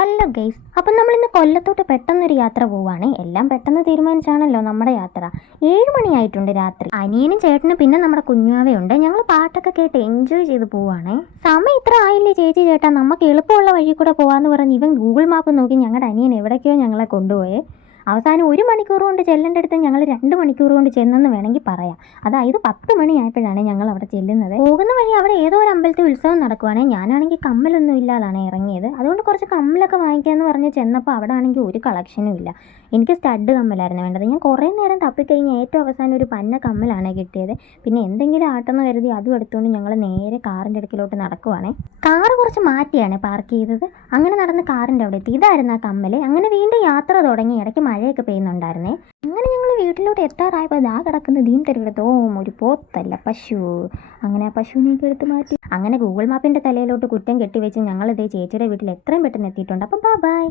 അല്ല ഗൈസ്, അപ്പം നമ്മളിന്ന് കൊല്ലത്തോട്ട് പെട്ടെന്നൊരു യാത്ര പോവാണ്. എല്ലാം പെട്ടെന്ന് തീരുമാനിച്ചാണല്ലോ നമ്മുടെ യാത്ര. 7 മണിയായിട്ടുണ്ട് രാത്രി. അനിയനും ചേട്ടനും പിന്നെ നമ്മുടെ കുഞ്ഞാവയുണ്ട്. ഞങ്ങൾ പാട്ടൊക്കെ കേട്ട് എൻജോയ് ചെയ്ത് പോവാണേ. സമയം ഇത്ര ആയില്ലേ ചേച്ചി ചേട്ടാ, നമുക്ക് എളുപ്പമുള്ള വഴി കൂടെ പോവാന്ന് പറഞ്ഞ് ഇവൻ ഗൂഗിൾ മാപ്പ് നോക്കി ഞങ്ങളുടെ അനിയൻ എവിടേക്കോ ഞങ്ങളെ കൊണ്ടുപോയേ. അവസാനം 1 മണിക്കൂർ കൊണ്ട് ചെല്ലേണ്ടടുത്ത് ഞങ്ങൾ 2 മണിക്കൂർ കൊണ്ട് ചെന്നെന്ന് വേണമെങ്കിൽ പറയാം. അതായത് 10 മണിയായപ്പോഴാണ് ഞങ്ങൾ അവിടെ ചെല്ലുന്നത്. പോകുന്ന വഴി അവിടെ ഏതോ ഒരു അമ്പലത്തിൽ ഉത്സവം നടക്കുവാണ്. ഞാനാണെങ്കിൽ കമ്മലൊന്നും ഇല്ലാതാണ് ഇറങ്ങിയത്. അതുകൊണ്ട് കുറച്ച് കമ്മലൊക്കെ വാങ്ങിക്കാമെന്ന് പറഞ്ഞ് ചെന്നപ്പോൾ അവിടെ ആണെങ്കിൽ ഒരു കളക്ഷനും ഇല്ല. എനിക്ക് സ്റ്റഡ് കമ്മലായിരുന്നു വേണ്ടത്. ഞാൻ കുറേ നേരം തപ്പിക്കഴിഞ്ഞ് ഏറ്റവും അവസാനം ഒരു പന്ന കമ്മലാണ് കിട്ടിയത്. പിന്നെ എന്തെങ്കിലും ആട്ടെന്ന് കരുതി അതും എടുത്തുകൊണ്ട് ഞങ്ങൾ നേരെ കാറിൻ്റെ അടുക്കിലോട്ട് നടക്കുവാണേ. കാറ് കുറച്ച് മാറ്റിയാണ് പാർക്ക് ചെയ്തത്. അങ്ങനെ നടന്ന് കാറിൻ്റെ അവിടെ എത്തി. ഇതായിരുന്നു ആ കമ്മൽ. അങ്ങനെ വീണ്ടും യാത്ര തുടങ്ങി. ഇടയ്ക്ക് മഴയൊക്കെ പെയ്യുന്നുണ്ടായിരുന്നേ. അങ്ങനെ ഞങ്ങൾ വീട്ടിലോട്ട് എത്താറായപ്പോൾ ദാ കിടക്കുന്ന ദീം തെരുവിടത്തോ ഒരു പോത്തല്ല, പശു. അങ്ങനെ ആ പശുവിനെയൊക്കെ എടുത്ത് മാറ്റി. അങ്ങനെ ഗൂഗിൾ മാപ്പിൻ്റെ തലയിലോട്ട് കുറ്റം കെട്ടിവെച്ച് ഞങ്ങളിതേ ചേച്ചിയുടെ വീട്ടിൽ എത്രയും പെട്ടെന്ന് എത്തിയിട്ടുണ്ട്. അപ്പം ബൈ.